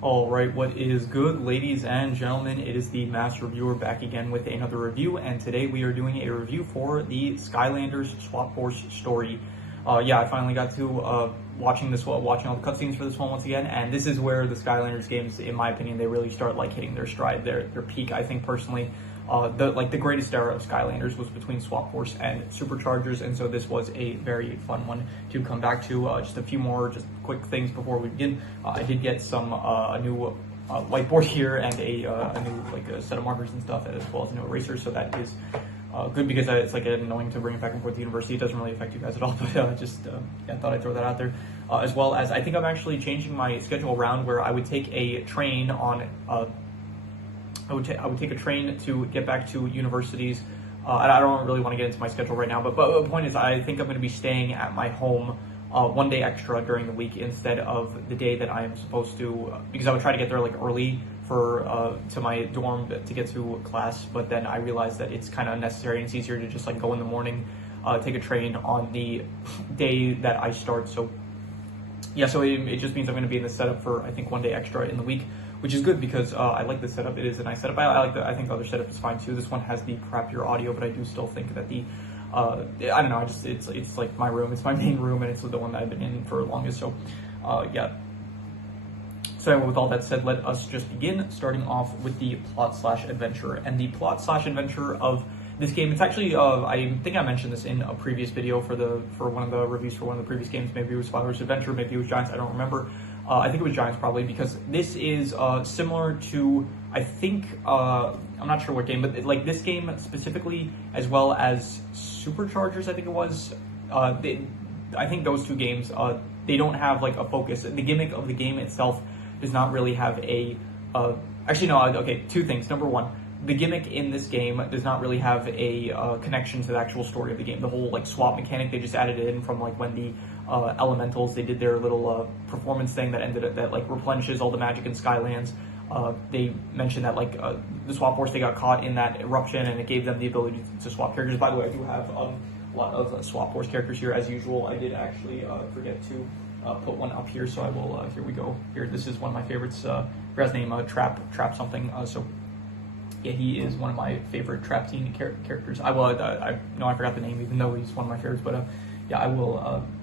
All right, what is good, ladies and gentlemen? It is the Master Reviewer back again with another review, and today we are doing a review for the Skylanders Swap Force story. I finally got to watching all the cutscenes for this one once again, and this is where the Skylanders games, in my opinion, they really start like hitting their stride, their peak. I think personally, the greatest era of Skylanders was between Swap Force and Superchargers, and so this was a very fun one to come back to. Just a few more quick things before we begin. I did get some a new whiteboard here and a new a set of markers and stuff, as well as a new eraser, so that is good because it's like annoying to bring it back and forth to university. It doesn't really affect you guys at all, but I thought I'd throw that out there. As well as I think I'm actually changing my schedule around where I would take a train on I would take a train to get back to universities. I don't really want to get into my schedule right now, but the point is I think I'm going to be staying at my home one day extra during the week instead of the day that I am supposed to, because I would try to get there like early for to my dorm to get to class, but then I realized that it's kind of unnecessary and it's easier to just like go in the morning, take a train on the day that I start. So yeah, so it just means I'm going to be in the setup for I think one day extra in the week, which is good because I like the setup. It is a nice setup. I think the other setup is fine too. This one has the crappier audio, but I do still think that the I don't know. It's like my room. It's my main room, and it's the one that I've been in for longest. So yeah. So anyway, with all that said, let us just begin. Starting off with the plot/adventure, and the plot/adventure of this game. It's actually I think I mentioned this in a previous video for one of the reviews for one of the previous games. Maybe it was Skylanders Adventure, maybe it was Giants. I don't remember. I think it was Giants probably, because this is similar to, I think, I'm not sure what game, but like this game specifically, as well as Superchargers, I think it was. I think those two games, they don't have like a focus. The gimmick of the game itself does not really have a, actually no, okay, two things. Number one, the gimmick in this game does not really have a connection to the actual story of the game. The whole like swap mechanic, they just added it in from like when the elementals, they did their little performance thing that like replenishes all the magic in Skylands. They mentioned that like the Swap Force, they got caught in that eruption and it gave them the ability to swap characters. By the way, I do have a lot of Swap Force characters here as usual. I did actually forget to put one up here, so I will, here we go. Here, this is one of my favorites. His name, Trap something. So yeah, he is one of my favorite Trap Team characters. I know I forgot the name, even though he's one of my favorites, but yeah, I will,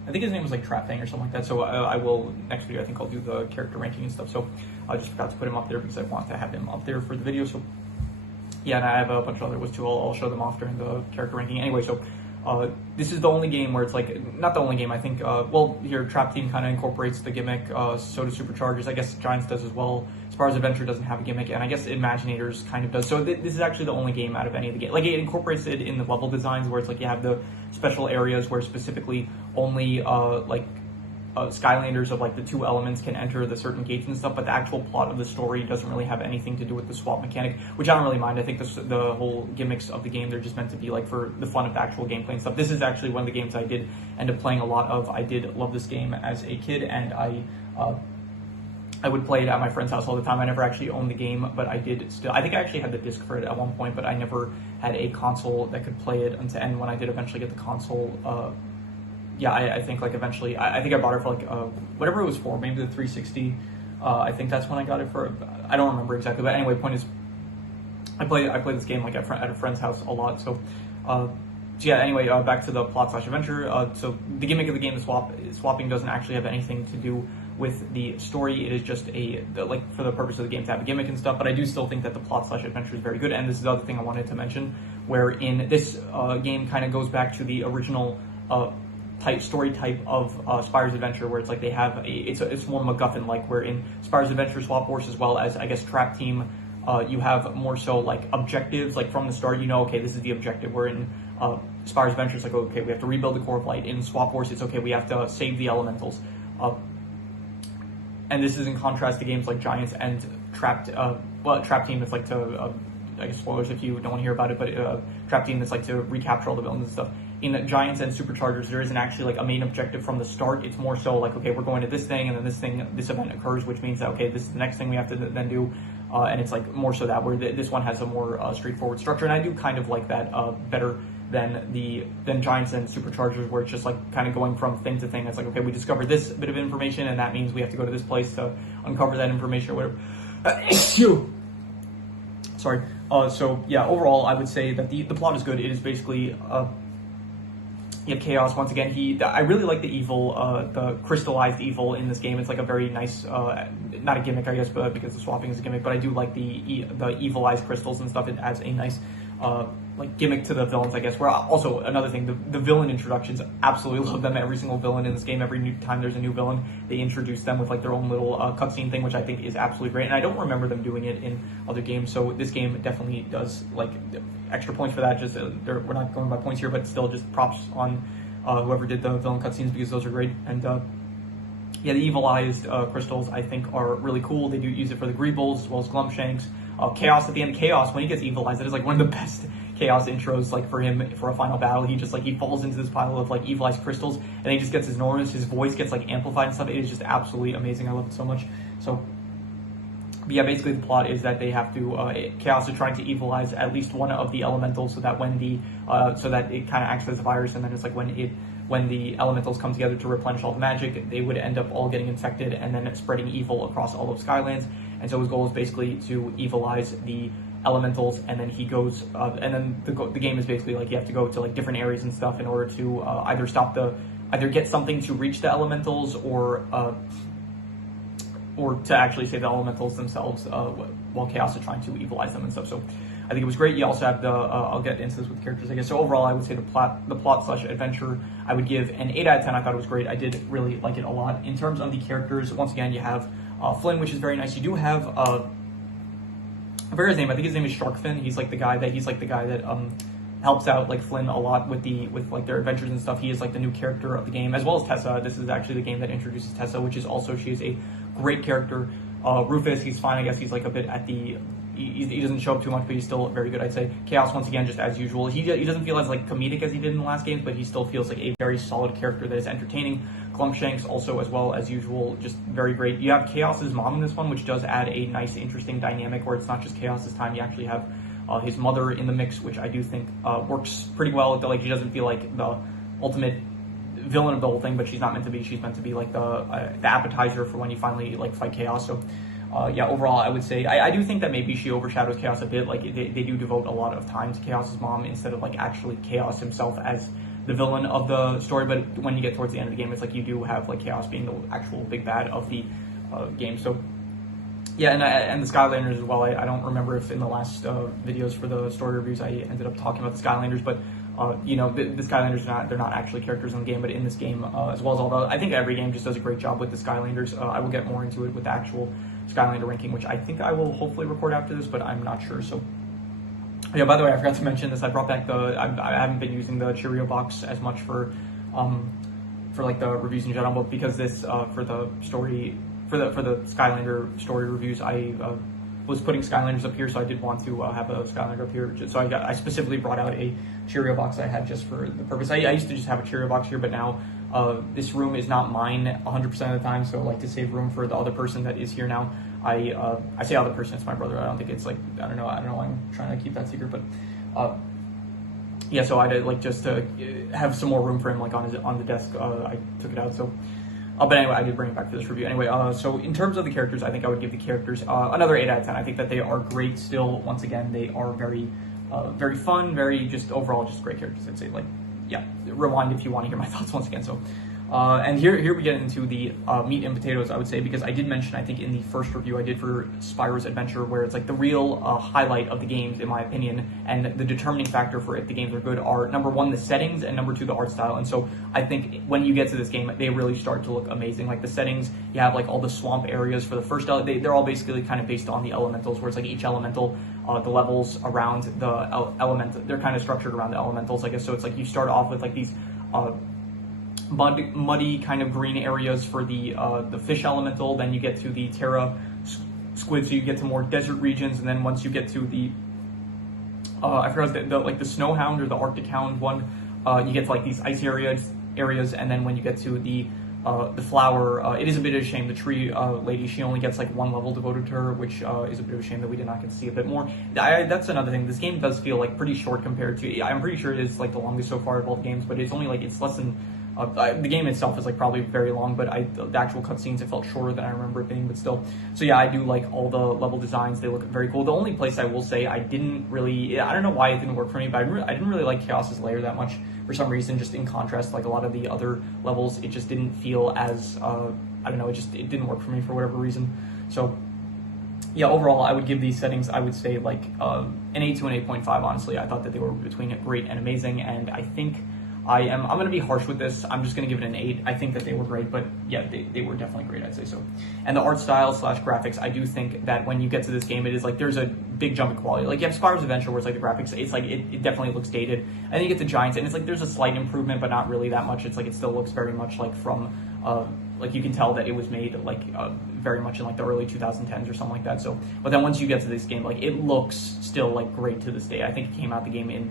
I think his name was like Trap Thing or something like that, so I will, next video, I think I'll do the character ranking and stuff, so I just forgot to put him up there because I want to have him up there for the video, so yeah, and I have a bunch of other ones too. I'll show them off during the character ranking. Anyway, so this is the only game where it's like, not the only game, I think, well, here, Trap Team kind of incorporates the gimmick, so does Superchargers, I guess Giants does as well. Spar's Adventure doesn't have a gimmick, and I guess Imaginators kind of does. So this is actually the only game out of any of the games. Like, it incorporates it in the level designs, where it's like you have the special areas where specifically only, Skylanders of like the two elements can enter the certain gates and stuff, but the actual plot of the story doesn't really have anything to do with the swap mechanic, which I don't really mind. I think the whole gimmicks of the game, they're just meant to be like for the fun of the actual gameplay and stuff. This is actually one of the games I did end up playing a lot of. I did love this game as a kid, and I would play it at my friend's house all the time. I never actually owned the game, but I did still. I think I actually had the disc for it at one point, but I never had a console that could play it until, and when I did eventually get the console, yeah, I think like eventually, I think I bought it for like whatever it was for, maybe the 360. I think that's when I got it for. I don't remember exactly, but anyway, point is, I played this game like at a friend's house a lot. So yeah. Anyway, back to the plot/adventure. So the gimmick of the game, swapping doesn't actually have anything to do with the story. It is just like for the purpose of the game to have a gimmick and stuff. But I do still think that the plot/adventure is very good. And this is the other thing I wanted to mention, where in this game kind of goes back to the original story type of Spyro's Adventure, where it's like they have it's more MacGuffin like, where in Spyro's Adventure, Swap Force, as well as I guess Trap Team, you have more so like objectives, like from the start, you know, okay, this is the objective. Where in Spyro's Adventure, it's like, okay, we have to rebuild the Core of Light. In Swap Force, it's okay, we have to save the elementals. And this is in contrast to games like Giants and Trap Team. It's like to, I guess spoilers if you don't want to hear about it, but Trap Team, that's like to recapture all the villains and stuff. In Giants and Superchargers, there isn't actually like a main objective from the start. It's more so like, okay, we're going to this thing, and then this event occurs, which means that, okay, this is the next thing we have to then do. And it's like more so that, where this one has a more straightforward structure. And I do kind of like that better than Giants and Superchargers, where it's just like kind of going from thing to thing. It's like, okay, we discovered this bit of information, and that means we have to go to this place to uncover that information or whatever. Sorry. So yeah, overall, I would say that the plot is good. It is basically Chaos. Once again, I really like the evil, the crystallized evil in this game. It's like a very nice, not a gimmick, I guess, but because the swapping is a gimmick. But I do like the evilized crystals and stuff. It adds a nice like gimmick to the villains, I guess. Where also another thing, the villain introductions, absolutely love them. Every single villain in this game, every new time there's a new villain, they introduce them with like their own little cutscene thing, which I think is absolutely great. And I don't remember them doing it in other games, so this game definitely does like extra points for that. Just we're not going by points here, but still just props on whoever did the villain cutscenes, because those are great. And yeah, the evilized crystals I think are really cool. They do use it for the Greebles as well as Glumshanks. Chaos at the end. Chaos, when he gets evilized, it is like one of the best Chaos intros, like for him for a final battle. He just like he falls into this pile of like evilized crystals, and he just gets enormous. His voice gets like amplified and stuff. It is just absolutely amazing. I love it so much. So yeah, basically the plot is that they have to Chaos is trying to evilize at least one of the elementals, so that when the so that it kind of acts as a virus, and then it's like when the elementals come together to replenish all the magic, they would end up all getting infected and then spreading evil across all of Skylands. And so his goal is basically to evilize the elementals, and then he goes and then the game is basically like you have to go to like different areas and stuff in order to either get something to reach the elementals, or to actually save the elementals themselves while Chaos is trying to evilize them and stuff. So I think it was great. You also have the I'll get into this with the characters, I guess. So overall, I would say the plot / adventure, I would give an 8 out of 10. I thought it was great. I did really like it a lot. In terms of the characters, once again, you have Flynn, which is very nice. You do have I forget his name. I think his name is Sharkfin. He's like the guy that helps out like Flynn a lot with like their adventures and stuff. He is like the new character of the game, as well as Tessa. This is actually the game that introduces Tessa, which is also, she is a great character. Rufus, he's fine. I guess he's like a bit at the he doesn't show up too much, but he's still very good, I'd say. Chaos, once again, just as usual. He doesn't feel as like comedic as he did in the last games, but he still feels like a very solid character that is entertaining. Glumshanks also, as well as usual, just very great. You have Chaos's mom in this one, which does add a nice, interesting dynamic where it's not just Chaos this time. You actually have his mother in the mix, which I do think works pretty well. Like, she doesn't feel like the ultimate villain of the whole thing, but she's not meant to be. She's meant to be like the appetizer for when you finally like fight Chaos. So yeah, overall, I would say I do think that maybe she overshadows Chaos a bit. Like they do devote a lot of time to Chaos's mom instead of like actually Chaos himself as the villain of the story. But when you get towards the end of the game, it's like you do have like Chaos being the actual big bad of the game. So yeah, and the Skylanders as well. I don't remember if in the last videos for the story reviews I ended up talking about the Skylanders, but you know, the Skylanders they're not actually characters in the game, but in this game as well as all the, I think every game just does a great job with the Skylanders. I will get more into it with the actual Skylander ranking, which I think I will hopefully record after this, but I'm not sure. So yeah, by the way, I forgot to mention this. I brought back I haven't been using the Cheerio box as much for like the reviews in general, but because this for the Skylander story reviews, I was putting Skylanders up here, so I did want to have a Skylander up here. So I specifically brought out a Cheerio box I had just for the purpose. I used to just have a Cheerio box here, but now this room is not mine 100% of the time, so like to save room for the other person that is here now, I say other person, it's my brother. I don't think it's like, I don't know why I'm trying to keep that secret, but yeah, so I did like just to have some more room for him like on the desk. I took it out, so but anyway, I did bring it back for this review. Anyway, so in terms of the characters, I think I would give the characters another 8 out of 10. I think that they are great still. Once again, they are very very fun, very just overall just great characters. I'd say, like, yeah, rewind if you want to hear my thoughts once again. So and here we get into the meat and potatoes, I would say, because I did mention, I think in the first review I did for Spyro's Adventure, where it's like the real highlight of the games, in my opinion, and the determining factor for if the games are good are, number one, the settings, and number two, the art style. And so I think when you get to this game, they really start to look amazing. Like the settings, you have like all the swamp areas for the first, they're all basically kind of based on the elementals, where it's like each elemental, the levels around the element, they're kind of structured around the elementals, I guess. So it's like you start off with like these muddy kind of green areas for the fish elemental, then you get to the Terra squid, so you get to more desert regions, and then once you get to the I forgot like the snow hound or the Arctic hound one, you get to like these ice areas, and then when you get to the the flower, it is a bit of a shame. The tree lady, she only gets like one level devoted to her, which is a bit of a shame that we did not get to see a bit more. That's another thing. This game does feel like pretty short compared to, I'm pretty sure it is like the longest so far of all the games, but it's only like, it's less than, the game itself is like probably very long, but the actual cutscenes, it felt shorter than I remember it being, but still. So yeah, I do like all the level designs. They look very cool. The only place I will say I didn't really, I don't know why it didn't work for me, but I didn't really like Chaos's Lair that much for some reason, just in contrast to like a lot of the other levels. It just didn't feel as, I don't know, it didn't work for me for whatever reason. So yeah, overall, I would give these settings, I would say like an 8 to an 8.5, honestly. I thought that they were between great and amazing, and I think I'm going to be harsh with this. I'm just going to give it an 8. I think that they were great, but yeah, they were definitely great, I'd say so. And the art style / graphics, I do think that when you get to this game, it is like, there's a big jump in quality. Like you have Spyro's Adventure where it's like the graphics, it's like, it definitely looks dated. And then you get to Giants, and it's like, there's a slight improvement, but not really that much. It's like, it still looks very much like from, like you can tell that it was made like very much in like the early 2010s or something like that. So, but then once you get to this game, like it looks still like great to this day. I think it came out the game in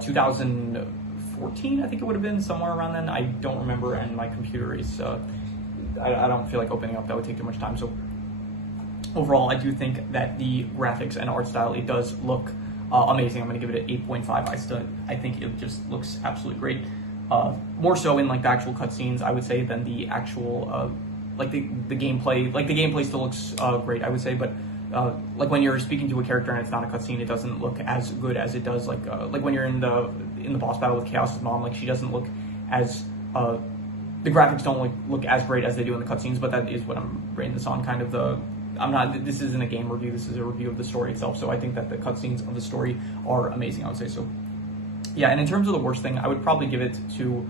2014, I think it would have been, somewhere around then. I don't remember, and my computer is, I don't feel like opening up, that would take too much time. So overall, I do think that the graphics and art style, it does look amazing. I'm going to give it an 8.5. I think it just looks absolutely great. More so in like the actual cutscenes, I would say, than the actual, like the gameplay. Like the gameplay still looks great, I would say, but like when you're speaking to a character and it's not a cutscene, it doesn't look as good as it does like when you're in the boss battle with Chaos's mom. Like she doesn't look as the graphics don't look as great as they do in the cutscenes. But that is what I'm rating this on. Kind of this isn't a game review. This is a review of the story itself. So I think that the cutscenes of the story are amazing, I would say. So yeah, and in terms of the worst thing, I would probably give it to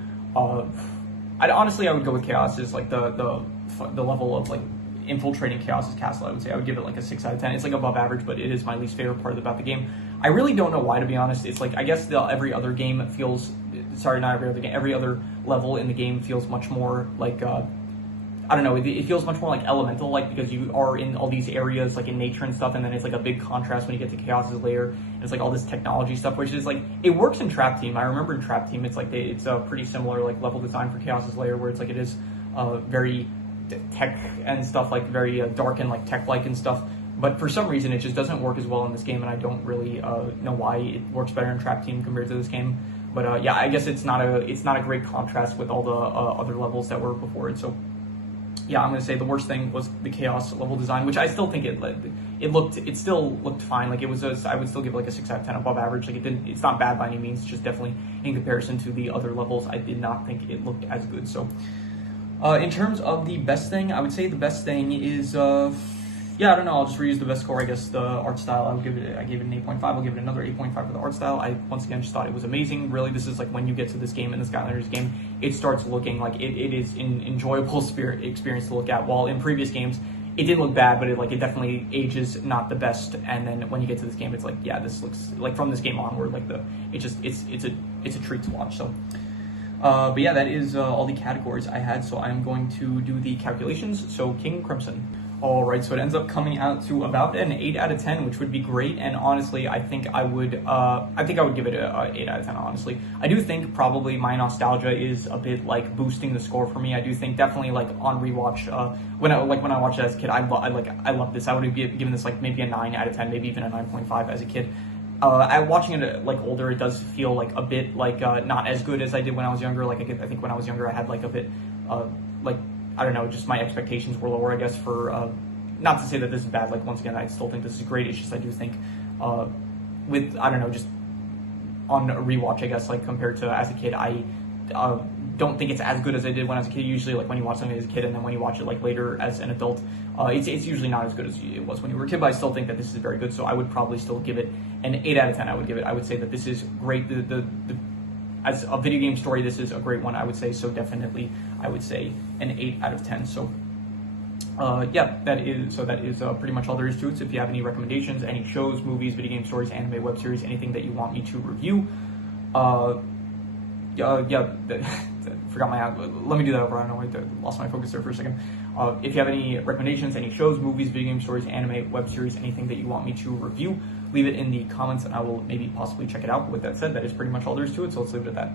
honestly, I would go with Chaos's, like the level of like infiltrating Chaos's castle. I would say I would give it like a 6 out of 10. It's like above average, but it is my least favorite part about the game. I really don't know why, to be honest. It's like, I guess every other game feels, sorry, not every other game, every other level in the game feels much more like, I don't know, it feels much more like elemental, like because you are in all these areas like in nature and stuff, and then it's like a big contrast when you get to Chaos's Lair, and it's like all this technology stuff, which is like, it works in Trap Team. I remember in Trap Team, it's like it's a pretty similar like level design for Chaos's Lair, where it's like it is very tech and stuff, like very dark and like tech-like and stuff. But for some reason, it just doesn't work as well in this game, and I don't really know why it works better in Trap Team compared to this game. But yeah, I guess it's not a great contrast with all the other levels that were before it. So yeah, I'm gonna say the worst thing was the Chaos level design, which I still think it still looked fine. Like it was I would still give it like a 6 out of 10, above average. Like it's not bad by any means. It's just definitely in comparison to the other levels, I did not think it looked as good. So in terms of the best thing, I would say the best thing is yeah, I don't know, I'll just reuse the best score, I guess. The art style, I gave it an 8.5. I'll give it another 8.5 for the art style. I, once again, just thought it was amazing. Really, this is like when you get to this game, in the Skylanders game, it starts looking like it is an enjoyable experience to look at. While in previous games, it did look bad, but it definitely ages not the best. And then when you get to this game, it's like, yeah, this looks like, from this game onward, like it's a treat to watch. So but yeah, that is all the categories I had. So I'm going to do the calculations. So King Crimson. All right, so it ends up coming out to about an 8 out of 10, which would be great. And honestly, I think I would give it a 8 out of 10. Honestly, I do think probably my nostalgia is a bit like boosting the score for me. I do think definitely like on rewatch, when I watched it as a kid, I love this. I would have given this like maybe a 9 out of 10, maybe even a 9.5 as a kid. Watching it like older, it does feel like a bit like not as good as I did when I was younger. Like I think when I was younger, I had like a bit like, I don't know, just my expectations were lower, I guess, for, not to say that this is bad, like, once again, I still think this is great. It's just, I do think, with, I don't know, just on a rewatch, I guess, like, compared to as a kid, I don't think it's as good as I did when I was a kid. Usually, like, when you watch something as a kid and then when you watch it, like, later as an adult, it's usually not as good as it was when you were a kid, but I still think that this is very good, so I would probably still give it an 8 out of 10. I would say that this is great. As a video game story, this is a great one, I would say. So definitely, I would say an 8 out of 10. So yeah, that is pretty much all there is to it. So if you have any recommendations, any shows, movies, video game stories, anime, web series, anything that you want me to review, forgot my, let me do that over. I don't know, I lost my focus there for a second. If you have any recommendations, any shows, movies, video game stories, anime, web series, anything that you want me to review, leave it in the comments and I will maybe possibly check it out. But with that said, that is pretty much all there is to it, so let's leave it at that.